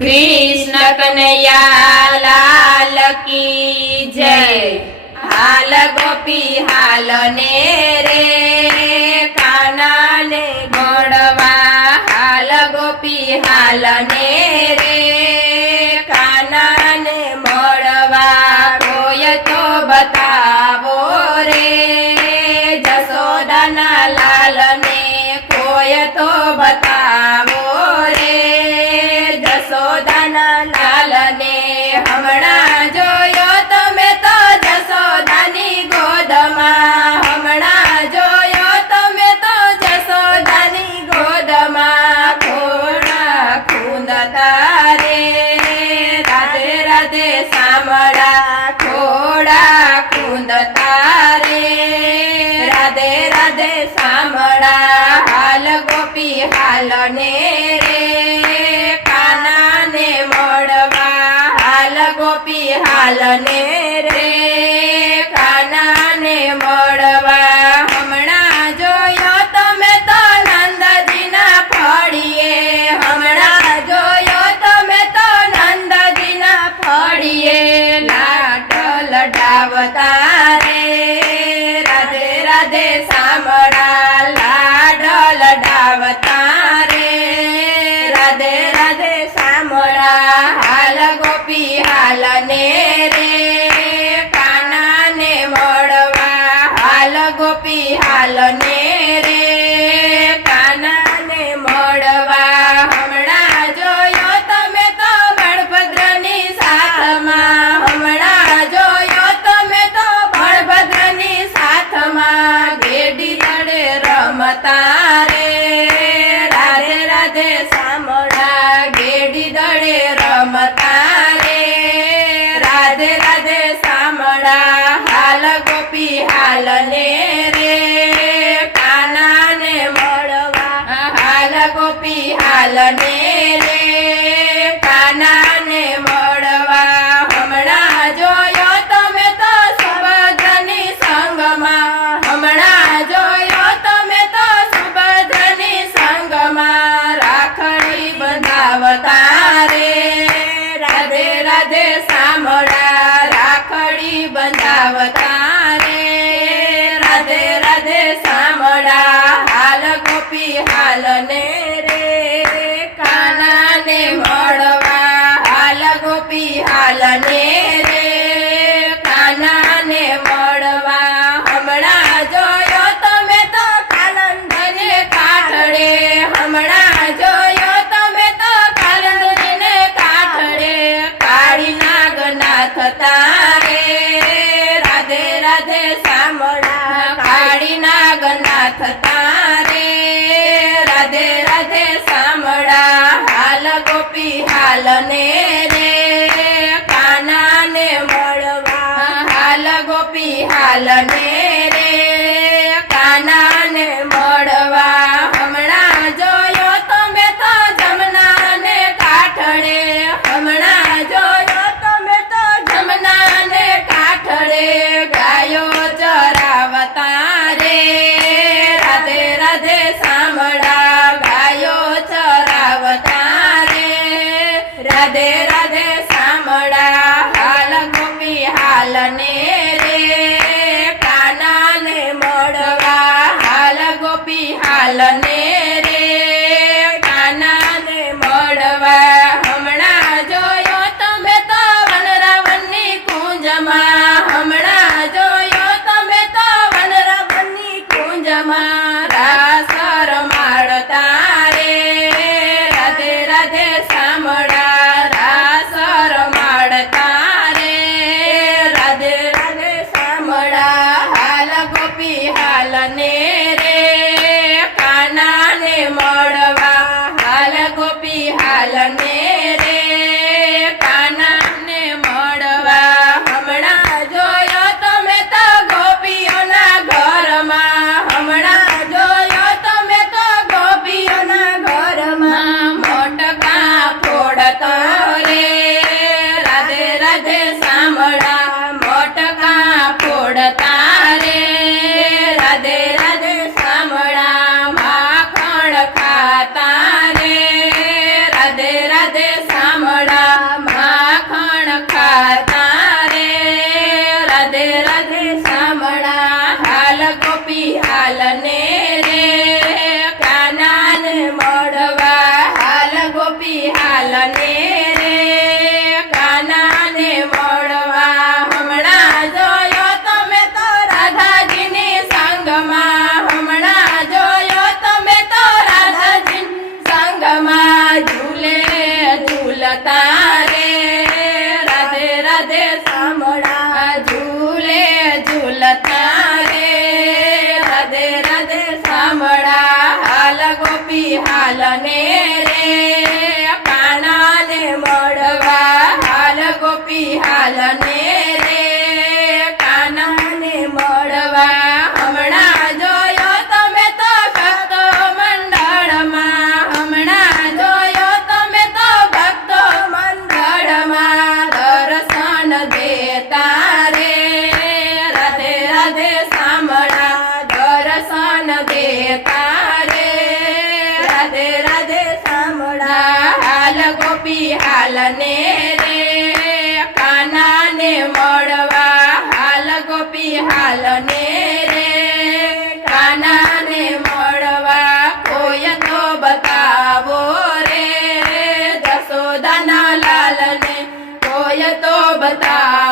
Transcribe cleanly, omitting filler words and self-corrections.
कृष्ण कन्हैया लाल की जय। हाल गोपी हाल ने रे काना ने मोड़वा, हाल गोपी हाल ने रे काना ने मोड़वा। कोई तो बतावो रे जसोदाना लाल ने, कोई तो बतावो रे जसोदाना लाल ने। हमणा जोयो तमे तो जसोदानी गोदमा, हमणा जोयो तमे तो जसोदानी गोदमा। खोड़ा खूंदता रे राधे राधे सामड़ा, खोड़ा खूंदता रे राधे राधे सामड़ा। हाल गोपी हाल ने रे काना ने मोड़वा, हाल गोपी हाल ने रे काना ने मोड़वा। हमणा जोयो तमे तो नंदजी ना फड़िए, हमणा जोयो तमे तो नंदजी ना फड़िए। लाड लडावता रे राधे राधे सामड़ा, लाड लडावता रे राधे राधे सामड़ा। हाल गोपी हाल ने रे काना ने मोड़वा, हाल गोपी हाल ने रे काना ने मोड़वा। हमणा जोयो तमे तो बलभद्રની સાથમાં, हमणा जोयो तमे तो बलभद्રની સાથમાં। गेडी दड़े रमता रे राधे राधे सामड़ा, गेडी दड़े रमता रे राधे राधे सामड़ा। हाल गोपी हाल ने रे काना ने मोड़वा, हाल गोपी हाल ने रे काना ने मोड़वा। हमणा जोयो तमे तो सुभद्रानी संगमा, हमणा जोयो तमे तो सुभद्रानी संगमा। राखड़ी बंधावता रे राधे राधे सामड़ा, राखड़ी बंधावता रे राधे राधे सामड़ा। हाल गोपी हाल ने रे काना ने मोड़वा, हाल गोपी हाल ने रे काना ने मोड़वा। हमणा जोयो तमे तो कालंधने काठड़े, हमणा जोयो तमे तो कालंधने काठड़े। काળી नागनाथ तारे राधे राधे सामड़ा, काળી नागनाथ तारे राधे राधे सामड़ा। हाल गोपी हाल ने रे काना ने मोड़वा, हाल गोपी हाल ने रे काना ने मोड़वा। हमणा जोयो तमे तो जमना ने काठड़े, हमणा जोयो तमे तो जमना ने काठड़े। गायो चरावता रे राधे राधे सामड़ा, गायो चरावता रे राधे राधे सामड़ा। हाल गोपी हाल ने रे काना ने मोड़वा, हाल गोपी हाल ने रे काना ने मोड़वा। हमणा जोयो तमे तो वनरावनी कुंजमा, हमणा जोयो तमे तो वनरावनी कुंजमा। रास रमाड़ता रे राधे राधे सामड़ा, रास रमाड़ता रे राधे राधे सामड़ा। हाल गोपी हाल ने रे काना ने मोड़वा, हाल गोपी हाल ने रे काना ने मोड़वा। हमणा जोयो तमे तो गोपीओना घरमा, हमणा जोयो तमे तो गोपीओना घरमा। मोटका फोड़ता रे राधे राधे सामड़ा, मोटका फोड़ता रे राधे राधे सामड़ा। माखण खाता रे राधे राधे सामड़ा। ગોપી હાલ ને રે કાનાને મળવા હમણાં જોયો તમે તો રાધાજીની સંગમાં હમણાં જોયો તમે તો રાધાજીની સંગમાં ઝૂલે ઝૂલતા રે રાધે રાધે સાંભળા ઝૂલે ઝૂલતા રે રાધે રાધે સાંભળા હાલ ગોપી હાલ ને રે કાનાને મળવા હાલ ગોપી હાલ ને રે કાનાને મળવા હમણાં જોયો તમે તો ભક્તો મંડળમાં હમણાં જોયો તમે તો ભક્તો મંડળમાં દર્શન દેતા રે રાધે રાધે સાંભળા દર્શન દેતા રે રાધે રાધે સાંભળા હાલ ગોપી હાલ ને રે કાનાને મળવા હાલ ગોપી હાલ ને રે કાનાને મળવા કોઈ તો બતાવો રે જશોદાના લાલને કોઈ તો બતાવો